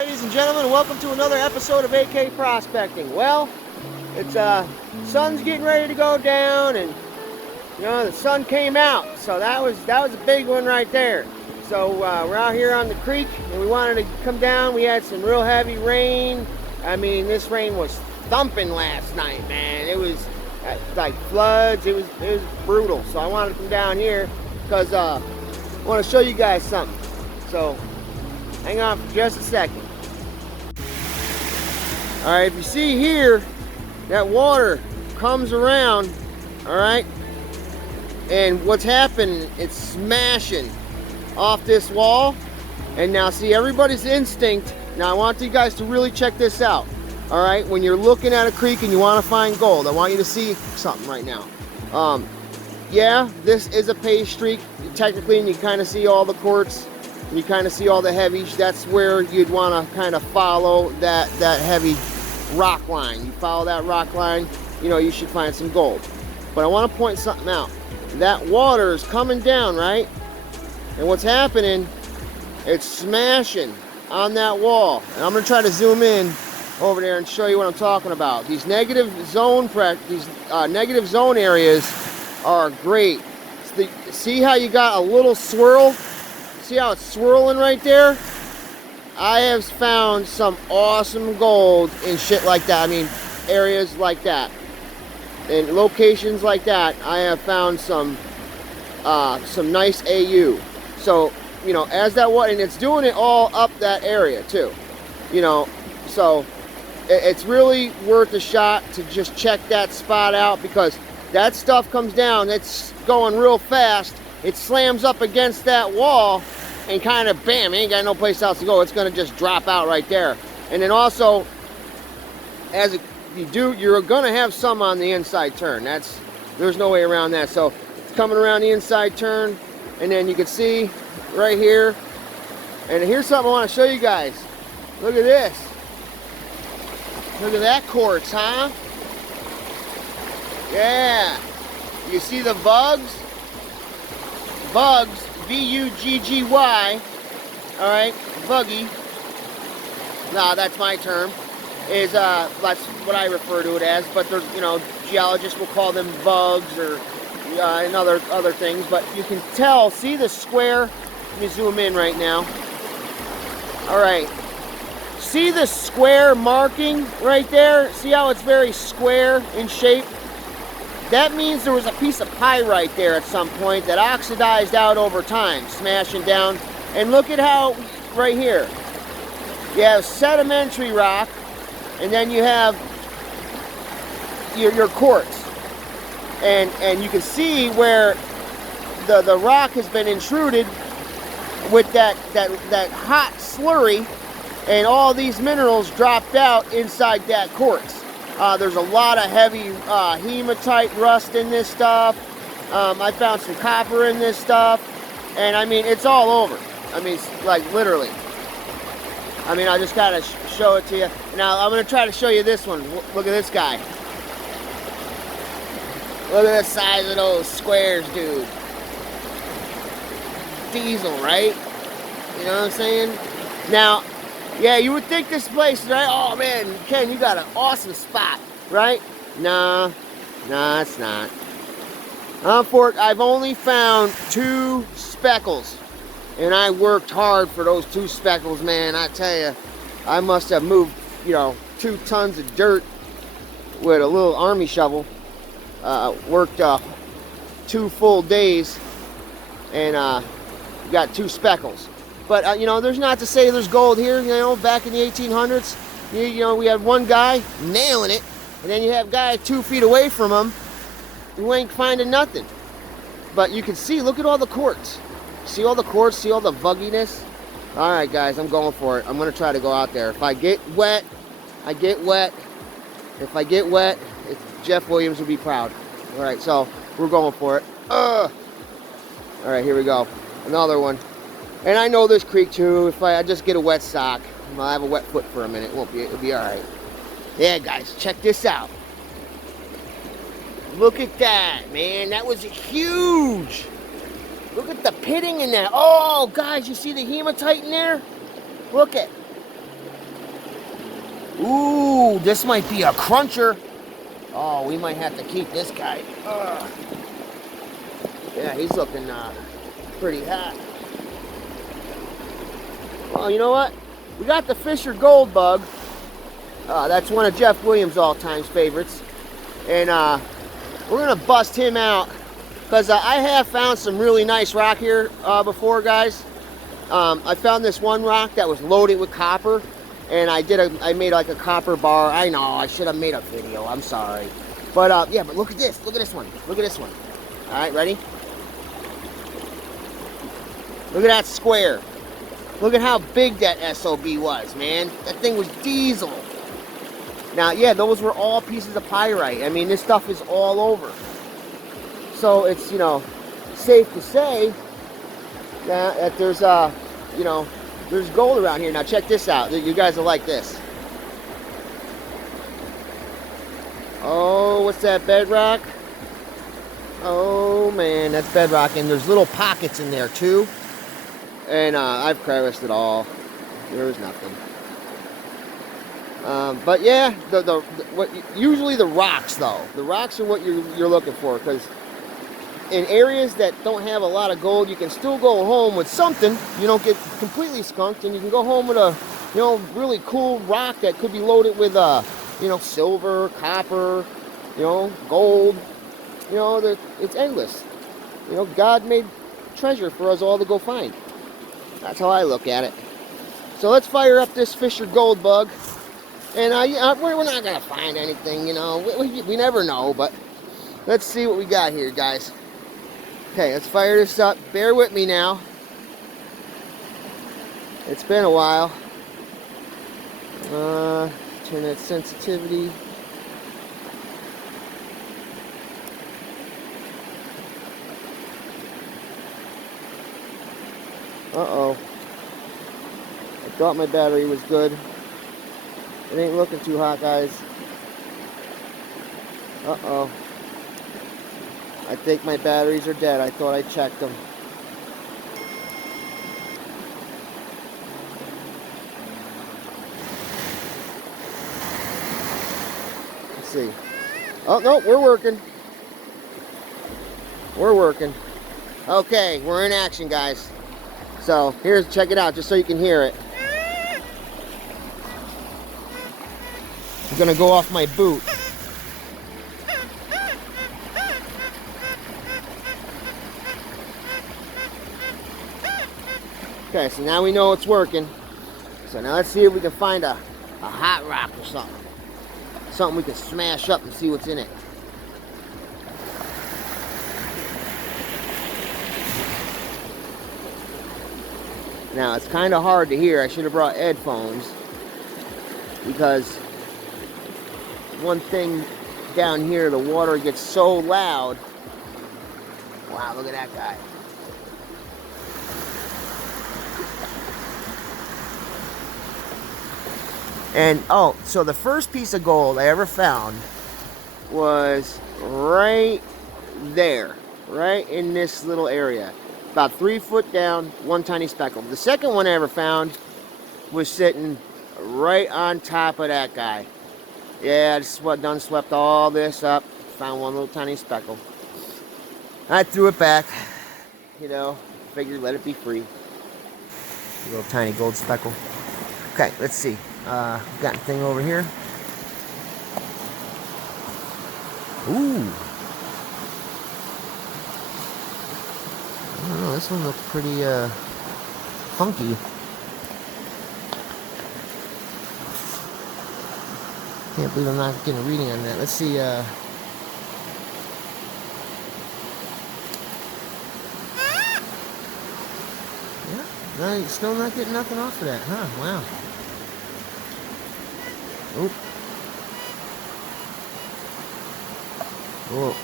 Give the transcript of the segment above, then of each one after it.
Ladies and gentlemen, welcome to another episode of AK Prospecting. Well, it's sun's getting ready to go down, and the sun came out, so that was a big one right there. So we're out here on the creek, and we wanted to come down. We had some real heavy rain. I mean, this rain was thumping last night, man. It was like floods. It was brutal. So I wanted to come down here because I want to show you guys something. So hang on for just a second. All right, if you see here, that water comes around, all right, and what's happening, it's smashing off this wall. And now see, everybody's instinct, now I want you guys to really check this out, all right? When you're looking at a creek and you want to find gold, I want you to see something right now. Yeah, this is a pay streak, technically, and you kind of see all the quartz, and you kind of see all the heavies. That's where you'd want to kind of follow that heavy rock line. You follow that rock line, you should find some gold. But I want to point something out. That water is coming down, right? And what's happening, it's smashing on that wall. And I'm going to try to zoom in over there and show you what I'm talking about. These negative zone areas are great. See how you got a little swirl? See how it's swirling right there? I have found some awesome gold in shit like that. I mean, areas like that. In locations like that, I have found some nice AU. So, as that water, and it's doing it all up that area too. So it's really worth a shot to just check that spot out, because that stuff comes down, it's going real fast, it slams up against that wall, and kind of bam, ain't got no place else to go. It's going to just drop out right there. And then also, you're going to have some on the inside turn. There's no way around that. So it's coming around the inside turn, and then you can see right here. And here's something I want to show you guys. Look at this. Look at that quartz, huh? Yeah. You see the bugs? Bugs. B-U-G-G-Y, all right, buggy, nah, that's my term, is, that's what I refer to it as, but there's, geologists will call them bugs or, and other things, but you can tell, see the square, let me zoom in right now, all right, see the square marking right there, see how it's very square in shape? That means there was a piece of pyrite there at some point that oxidized out over time, smashing down. And look at how, right here, you have sedimentary rock, and then you have your quartz. And you can see where the rock has been intruded with that hot slurry, and all these minerals dropped out inside that quartz. There's a lot of heavy hematite rust in this stuff. I found some copper in this stuff. And I mean, it's all over. I mean, like literally. I mean, I just gotta show it to you. Now, I'm gonna try to show you this one. Look at this guy. Look at the size of those squares, dude. Diesel, right? You know what I'm saying? Now, yeah, you would think this place, right? Oh man, Ken, you got an awesome spot, right? Nah, it's not. I've only found 2 speckles, and I worked hard for those 2 speckles, man. I tell you, I must have moved, 2 tons of dirt with a little army shovel. Worked 2 full days, and got 2 speckles. But, there's not to say there's gold here. Back in the 1800s, we had one guy nailing it, and then you have guys 2 feet away from him who ain't finding nothing. But you can see, look at all the quartz. See all the quartz, see all the vugginess? All right, guys, I'm going for it. I'm going to try to go out there. If I get wet, I get wet. If I get wet, Jeff Williams will be proud. All right, so we're going for it. All right, here we go. Another one. And I know this creek too. If I just get a wet sock, I'll have a wet foot for a minute. It'll be all right. Yeah, guys, check this out. Look at that, man. That was huge. Look at the pitting in that. Oh, guys, you see the hematite in there? Look at. Ooh, this might be a cruncher. Oh, we might have to keep this guy. Yeah, he's looking pretty hot. Well, you know what? We got the Fisher Gold Bug. That's one of Jeff Williams' all-time favorites. And we're going to bust him out. Because I have found some really nice rock here before, guys. I found this one rock that was loaded with copper. And I made like a copper bar. I know, I should have made a video. I'm sorry. But yeah, but look at this. Look at this one. Look at this one. All right, ready? Look at that square. Look at how big that SOB was, man. That thing was diesel. Now, yeah, those were all pieces of pyrite. I mean, this stuff is all over. So it's, you know, safe to say that there's, you know, there's gold around here. Now, check this out. You guys will like this. Oh, what's that, bedrock? Oh, man, that's bedrock. And there's little pockets in there, too. And I've creviced it all. There's nothing. But yeah, usually the rocks though. The rocks are what you're looking for, because in areas that don't have a lot of gold, you can still go home with something. You don't get completely skunked, and you can go home with a, you know, really cool rock that could be loaded with you know, silver, copper, you know, gold. You know, it's endless. You know, God made treasure for us all to go find. That's how I look at it. So let's fire up this Fisher Gold Bug. And we're not going to find anything, you know. We never know, but let's see what we got here, guys. Okay, let's fire this up. Bear with me now. It's been a while. Turn that sensitivity. Uh-oh. I thought my battery was good. It ain't looking too hot, guys. Uh-oh. I think my batteries are dead. I thought I checked them. Let's see. Oh, no, we're working. We're working. Okay, we're in action, guys. So, check it out, just so you can hear it. I'm gonna go off my boot. Okay, so now we know it's working. So now let's see if we can find a hot rock or something. Something we can smash up and see what's in it. Now, it's kind of hard to hear. I should have brought headphones, because one thing down here, the water gets so loud. Wow, look at that guy. And, oh, so the first piece of gold I ever found was right there, right in this little area. About 3 foot down, one tiny speckle. The second one I ever found was sitting right on top of that guy. Yeah, I just done swept all this up. Found one little tiny speckle. I threw it back. You know, figured let it be free. A little tiny gold speckle. Okay, let's see. Got a thing over here. Ooh. I don't know, this one looks pretty funky. Can't believe I'm not getting a reading on that. Let's see. Yeah, no, you're still not getting nothing off of that, huh? Wow. Oop. Oh,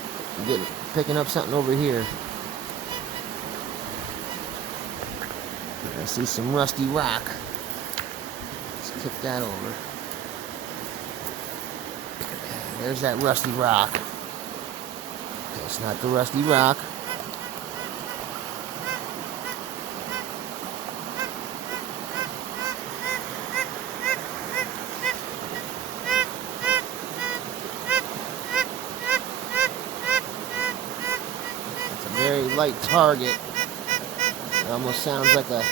I'm picking up something over here. I see some rusty rock. Let's tip that over. There's that rusty rock. That's not the rusty rock. light target. It almost sounds like a...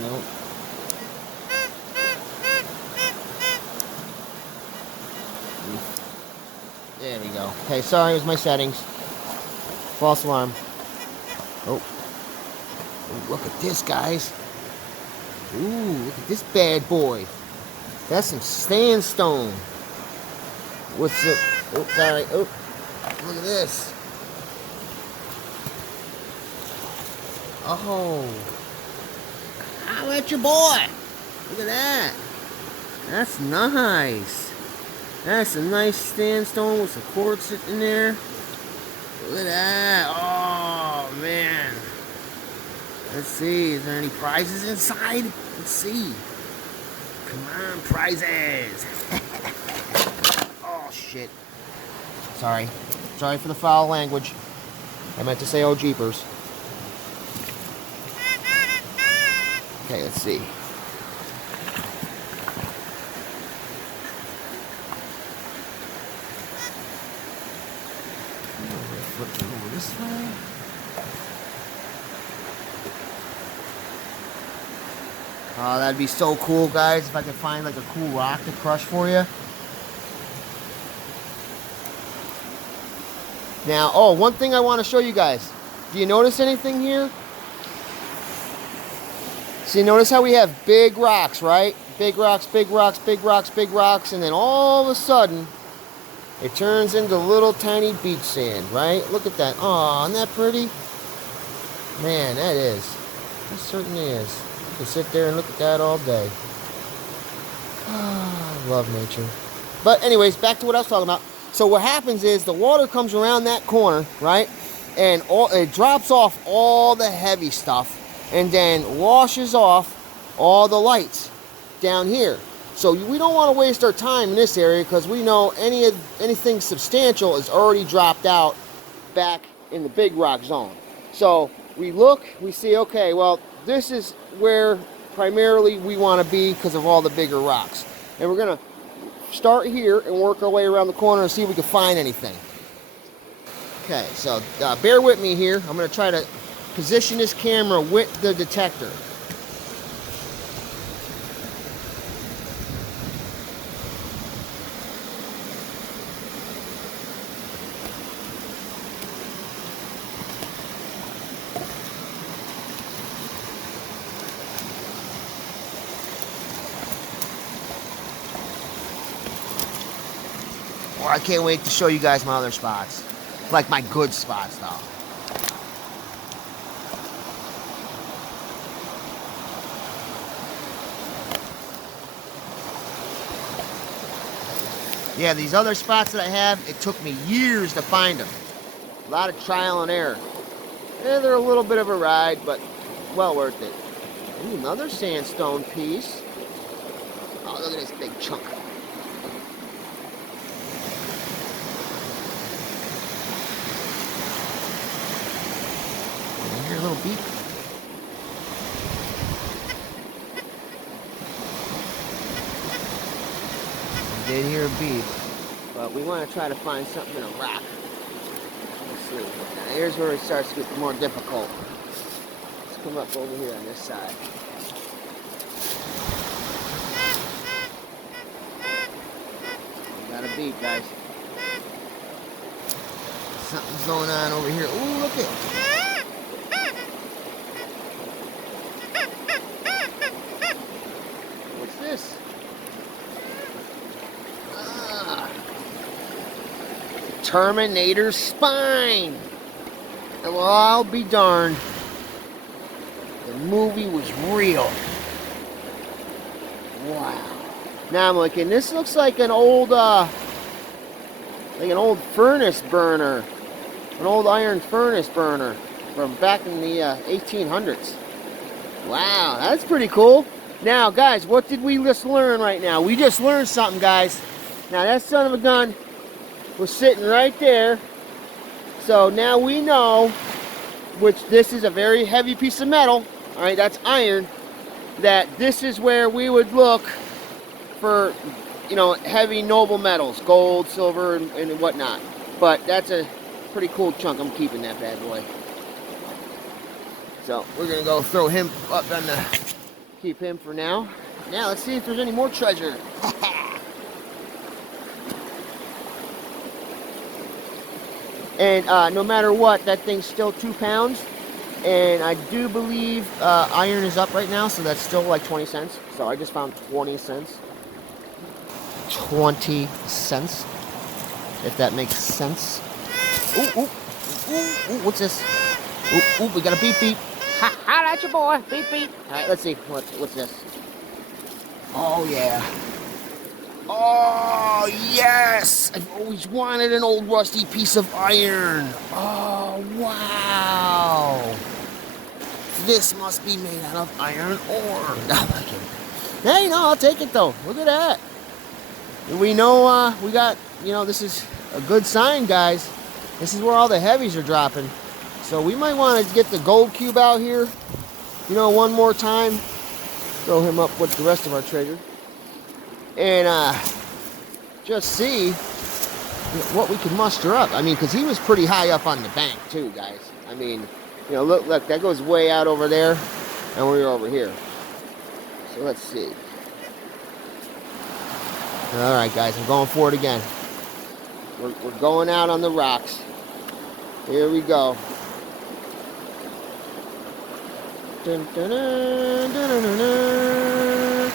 Nope. There we go. Okay, sorry, it was my settings. False alarm. Oh. Ooh, look at this, guys. Ooh, look at this bad boy. That's some sandstone. What's it? Oh, sorry. Oh, look at this. Oh. How about your boy? Look at that. That's nice. That's a nice sandstone with some quartz sitting there. Look at that. Oh, man. Let's see. Is there any prizes inside? Let's see. Come on, prizes. Oh, shit. Sorry. Sorry for the foul language. I meant to say, oh, jeepers. Okay, let's see. Flip it over this way. Oh, that'd be so cool, guys, if I could find like a cool rock to crush for you. Now, oh, one thing I want to show you guys. Do you notice anything here? See, notice how we have big rocks, right? Big rocks, big rocks, big rocks, big rocks, and then all of a sudden, it turns into little tiny beach sand, right? Look at that. Aw, isn't that pretty? Man, that is. That certainly is. You can sit there and look at that all day. I love nature. But anyways, back to what I was talking about. So what happens is the water comes around that corner, right? And it drops off all the heavy stuff and then washes off all the lights down here. So we don't want to waste our time in this area because we know anything substantial is already dropped out back in the big rock zone. So we look, we see, okay, well, this is where primarily we want to be because of all the bigger rocks. And we're going to start here and work our way around the corner and see if we can find anything. Okay, so bear with me here. I'm going to try to position this camera with the detector. Well, I can't wait to show you guys my other spots. Like my good spots, though. Yeah, these other spots that I have, it took me years to find them. A lot of trial and error. Yeah, they're a little bit of a ride, but well worth it. Ooh, another sandstone piece. Oh, look at this big chunk. Hear a little beep. I did hear a beep, but we want to try to find something in a rock. Let's see. Now here's where it starts to get more difficult. Let's come up over here on this side. We got a beep, guys. Something's going on over here. Ooh, look at it. What's this? Terminator's spine. Well, I'll be darned. The movie was real. Wow. Now I'm looking. This looks like an old, furnace burner, an old iron furnace burner from back in the 1800s. Wow, that's pretty cool. Now, guys, what did we just learn right now? We just learned something, guys. Now, that son of a gun was sitting right there. So now we know, which this is a very heavy piece of metal. All right, that's iron. That this is where we would look for you know, heavy noble metals, gold, silver, and whatnot. But that's a pretty cool chunk. I'm keeping that bad boy. So we're gonna go throw him up on the, keep him for now. Now let's see if there's any more treasure. And no matter what, that thing's still 2 pounds. And I do believe iron is up right now, so that's still like 20 cents. So I just found 20 cents. 20 cents, if that makes sense. Ooh, ooh, ooh, ooh, what's this? Ooh, ooh, we got a beep beep. Ha, ha, that's your boy. Beep beep. All right, let's see. What's this? Oh, yeah. Oh, yes! I've always wanted an old rusty piece of iron. Oh, wow. This must be made out of iron ore. No, I'm kidding. Hey, no, I'll take it, though. Look at that. We know, we got, you know, this is a good sign, guys. This is where all the heavies are dropping. So we might want to get the gold cube out here, you know, one more time. Throw him up with the rest of our treasure. And just see what we can muster up. I mean, because he was pretty high up on the bank, too, guys. I mean, you know, look, that goes way out over there, and we're over here. So let's see. All right, guys, I'm going for it again. We're going out on the rocks. Here we go. Dun, dun, dun, dun, dun, dun, dun.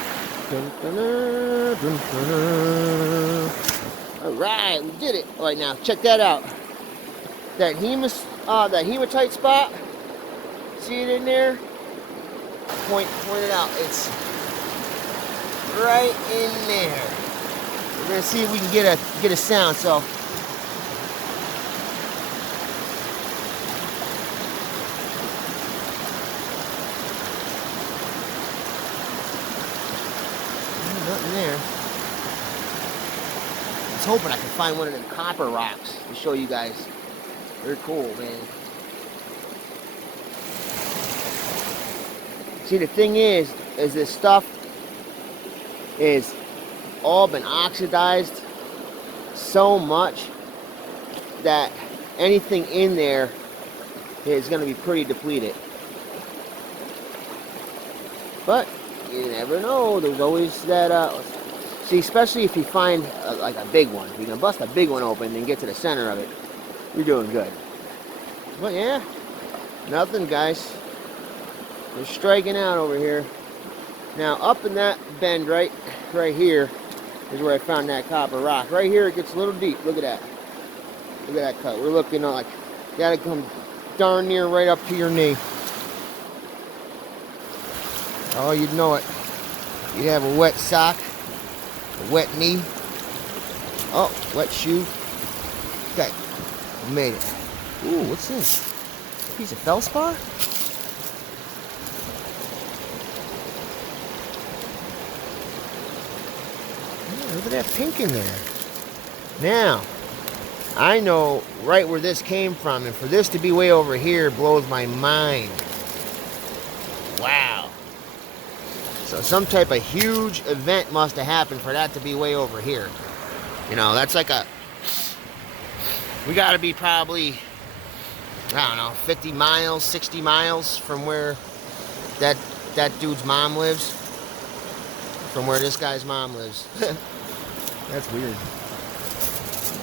Dun, dun, dun, dun, dun, dun. All right, we did it. All right, now check that out. That hematite spot. See it in there? Point it out. It's right in there. We're gonna see if we can get a sound. So. Nothing there. I was hoping I could find one of them copper rocks to show you guys. They're cool, man. See, the thing is this stuff is all been oxidized so much that anything in there is going to be pretty depleted. But you never know. There's always that, see, especially if you find like a big one. If you can bust a big one open and get to the center of it, you're doing good. But yeah, nothing, guys. We're striking out over here. Now, up in that bend right here is where I found that copper rock. Right here, it gets a little deep. Look at that. Look at that cut. We're looking like, you gotta come darn near right up to your knee. Oh, you'd know it. You'd have a wet sock, a wet knee. Oh, wet shoe. Okay, we made it. Ooh, what's this? A piece of feldspar? Yeah, look at that pink in there. Now, I know right where this came from, and for this to be way over here blows my mind. Wow. So some type of huge event must have happened for that to be way over here. You know, that's like we gotta be probably, I don't know, 50 miles, 60 miles from where that dude's mom lives. From where this guy's mom lives. That's weird.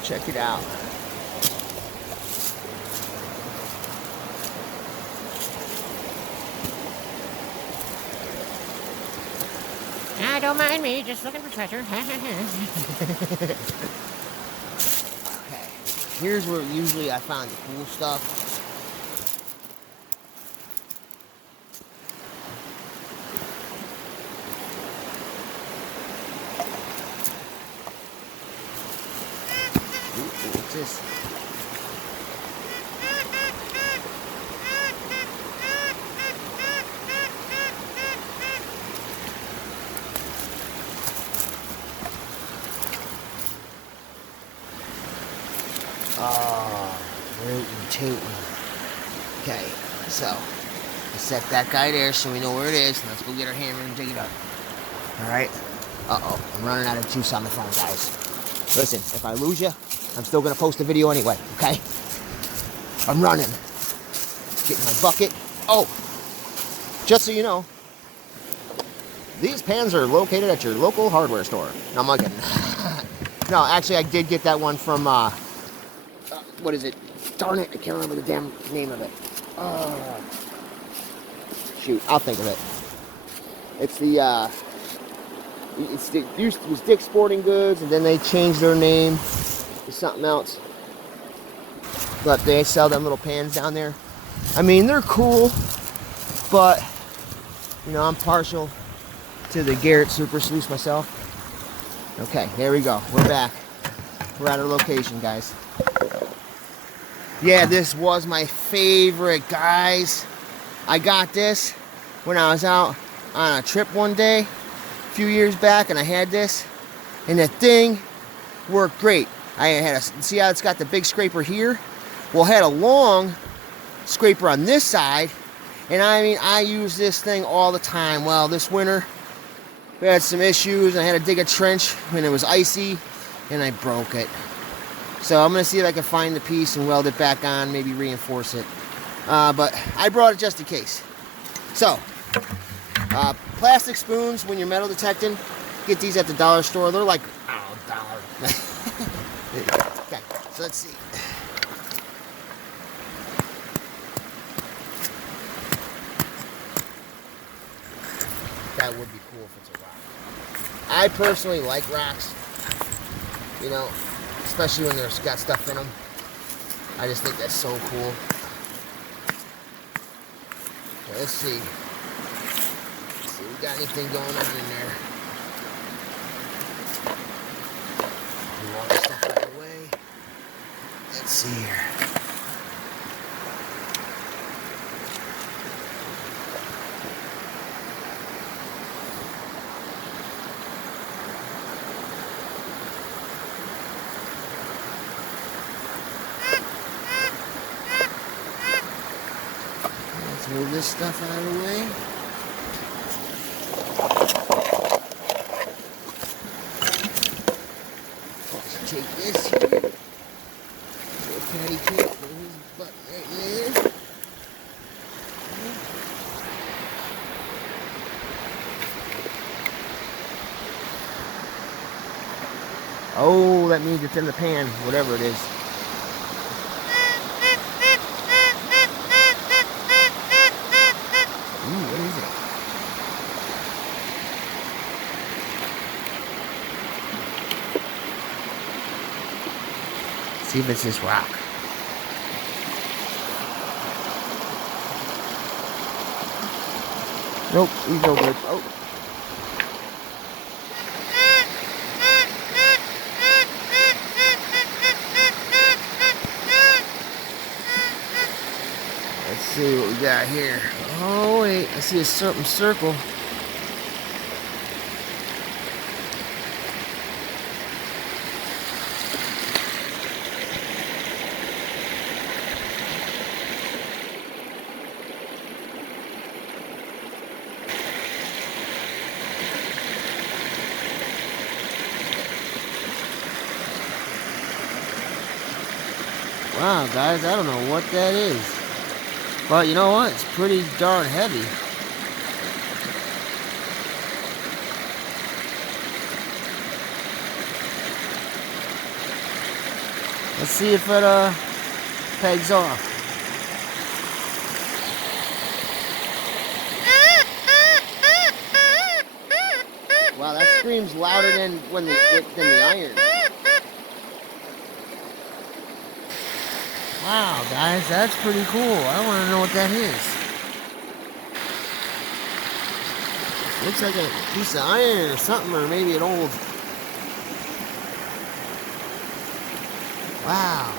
Check it out. Ah, don't mind me, just looking for treasure. Okay, here's where usually I find the cool stuff. Ooh, what's this? Oh, rootin' tootin'. Okay, so I set that guy there so we know where it is. Let's go get our hammer and dig it up. All right. Uh-oh, I'm running out of juice on the phone, guys. Listen, if I lose you, I'm still gonna post a video anyway, okay? I'm running. Getting my bucket. Oh, just so you know, these pans are located at your local hardware store. No, I'm not kidding. No, actually, I did get that one from, what is it? Darn it, I can't remember the damn name of it. Shoot, I'll think of it. It's the, it was Dick's Sporting Goods, and then they changed their name to something else. But they sell them little pans down there. I mean, they're cool, but, you know, I'm partial to the Garrett Super Sluice myself. Okay, there we go. We're back. We're at our location, guys. Yeah, this was my favorite, guys. I got this when I was out on a trip one day a few years back, and I had this, and the thing worked great. I had see how it's got the big scraper here? Well, it had a long scraper on this side, and I mean, I use this thing all the time. Well, this winter we had some issues. I had to dig a trench when it was icy, and I broke it. So I'm gonna see if I can find the piece and weld it back on, maybe reinforce it. But I brought it just in case. So, plastic spoons when you're metal detecting, get these at the dollar store. They're like, oh, $1. Okay, so let's see. That would be cool if it's a rock. I personally like rocks, you know, especially when there's got stuff in them. I just think that's so cool. Okay, let's see. Let's see if we got anything going on in there. Move all this stuff out of the way. Let's see here. Move this stuff out of the way. Let's take this here. Little patty cake, put his button right there. Oh, that means it's in the pan, whatever it is. What is it? See if it's this rock. Nope, he's no good. Oh. Let's see what we got here. Oh wait, I see a certain circle. Wow, guys, I don't know what that is. But you know what? It's pretty darn heavy. Let's see if it pegs off. Wow, that screams louder than the iron. Wow, guys, that's pretty cool. I want to know what that is. Looks like a piece of iron or something, or maybe an old... Wow.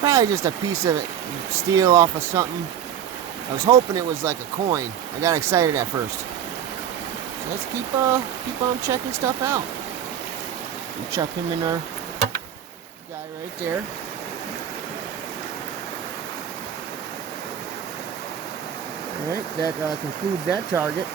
Probably just a piece of steel off of something. I was hoping it was like a coin. I got excited at first. So let's keep on checking stuff out. We chuck him in our guy right there. Alright, that concludes that target.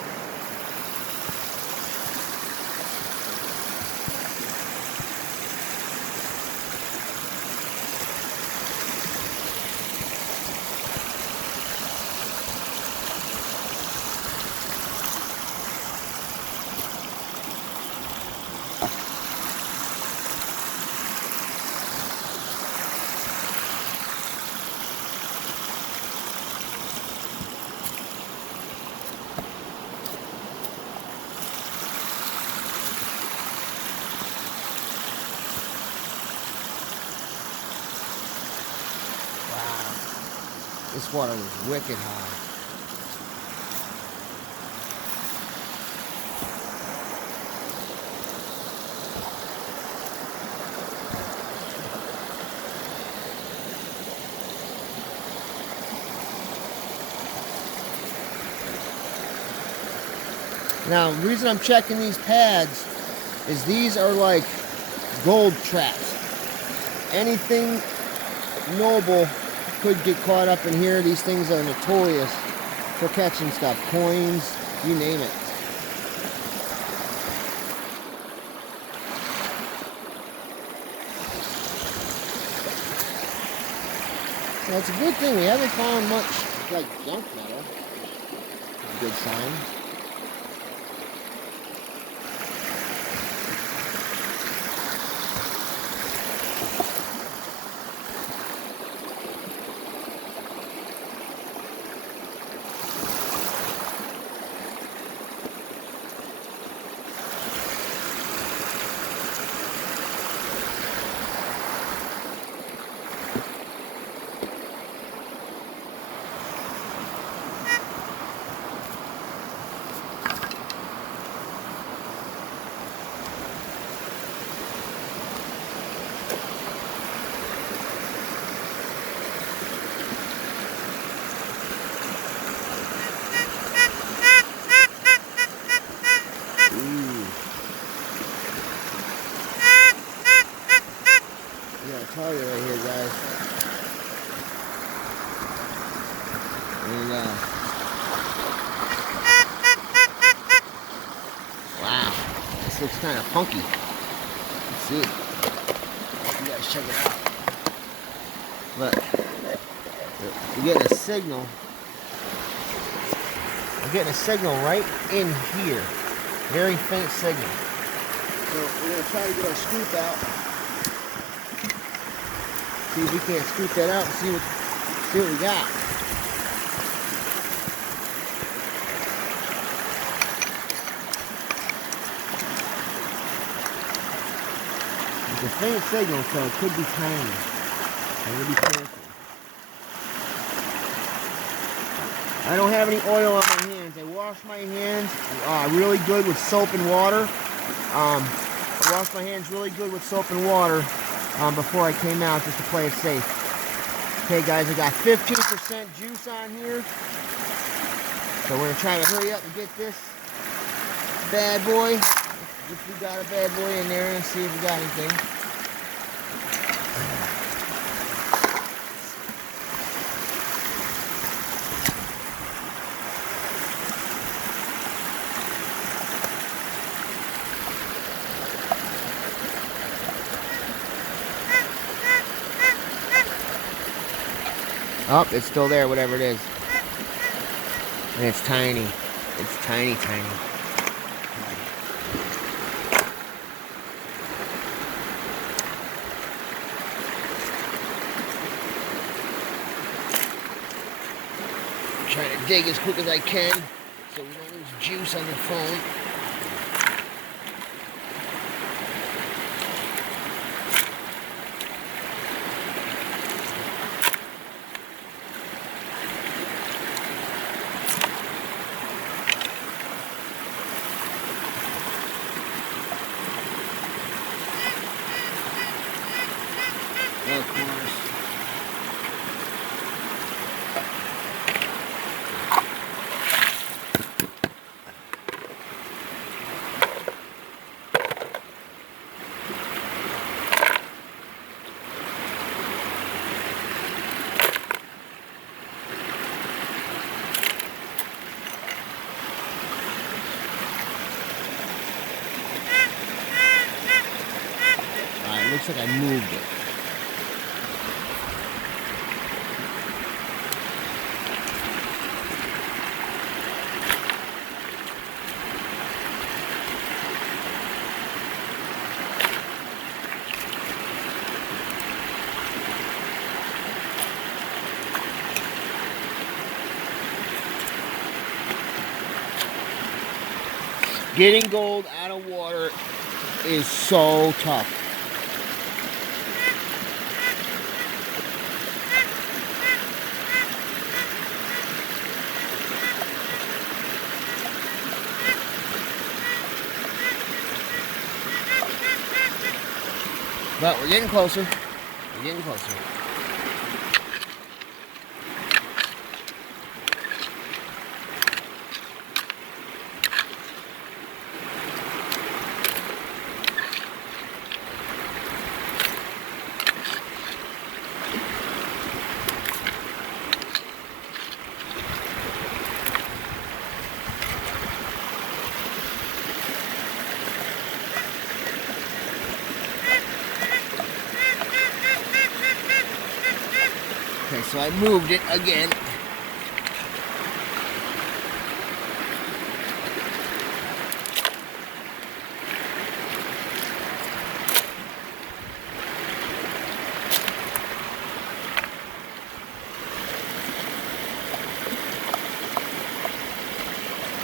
this water was wicked high. Now, the reason I'm checking these pads is these are like gold traps. Anything noble could get caught up in here. These things are notorious for catching stuff. Coins, you name it. So it's a good thing we haven't found much like junk metal. Good sign. Target right here, guys. And wow, this looks kind of funky. Let's see. You guys check it out. Look, we're getting a signal. We're getting a signal right in here. Very faint signal. So we're gonna try to get our scoop out. See if we can't scoop that out and see what we got. It's a faint signal, so it could be tiny. I'm gonna be careful. I don't have any oil on my hands. I wash my hands really good with soap and water. I washed my hands really good with soap and water before I came out, just to play it safe. Okay guys, I got 15% juice on here. So we're gonna try to hurry up and get this bad boy. If we got a bad boy in there, and see if we got anything. Oh, it's still there, whatever it is. And it's tiny. It's tiny, tiny. I'm trying to dig as quick as I can so we don't lose juice on the phone. Of course. Alright, looks like I moved it. Getting gold out of water is so tough. But we're getting closer. We're getting closer. Okay, so I moved it again.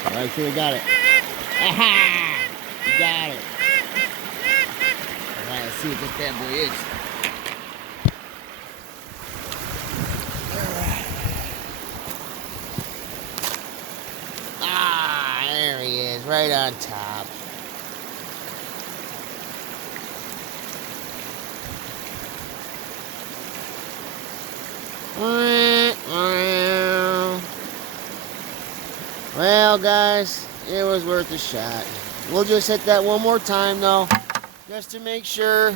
Alright, so we got it. Aha! We got it. Alright, let's see what this bad boy is. Ah, there he is, right on top. Well, guys, it was worth a shot. We'll just hit that one more time, though, just to make sure.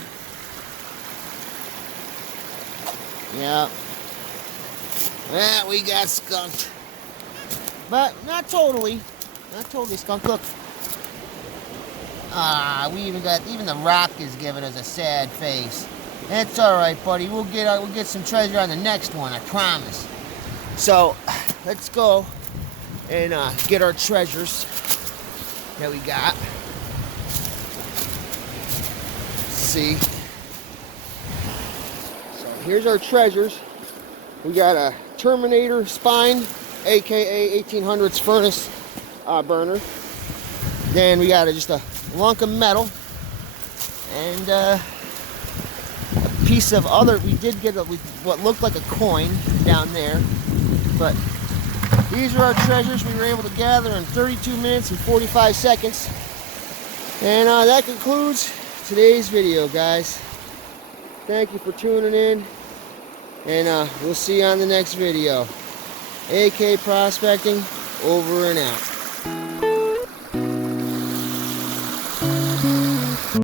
Yeah. Well, we got skunked. But not totally. Not totally skunked. Look. We even the rock is giving us a sad face. It's alright, buddy. We'll get some treasure on the next one, I promise. So, let's go and get our treasures that we got. Let's see. So here's our treasures. We got a Terminator spine, aka 1800s furnace burner. Then we got just a lunk of metal and a piece of other. We did get what looked like a coin down there, but these are our treasures we were able to gather in 32 minutes and 45 seconds. And that concludes today's video, guys. Thank you for tuning in, and we'll see you on the next video. AK Prospecting, over and out.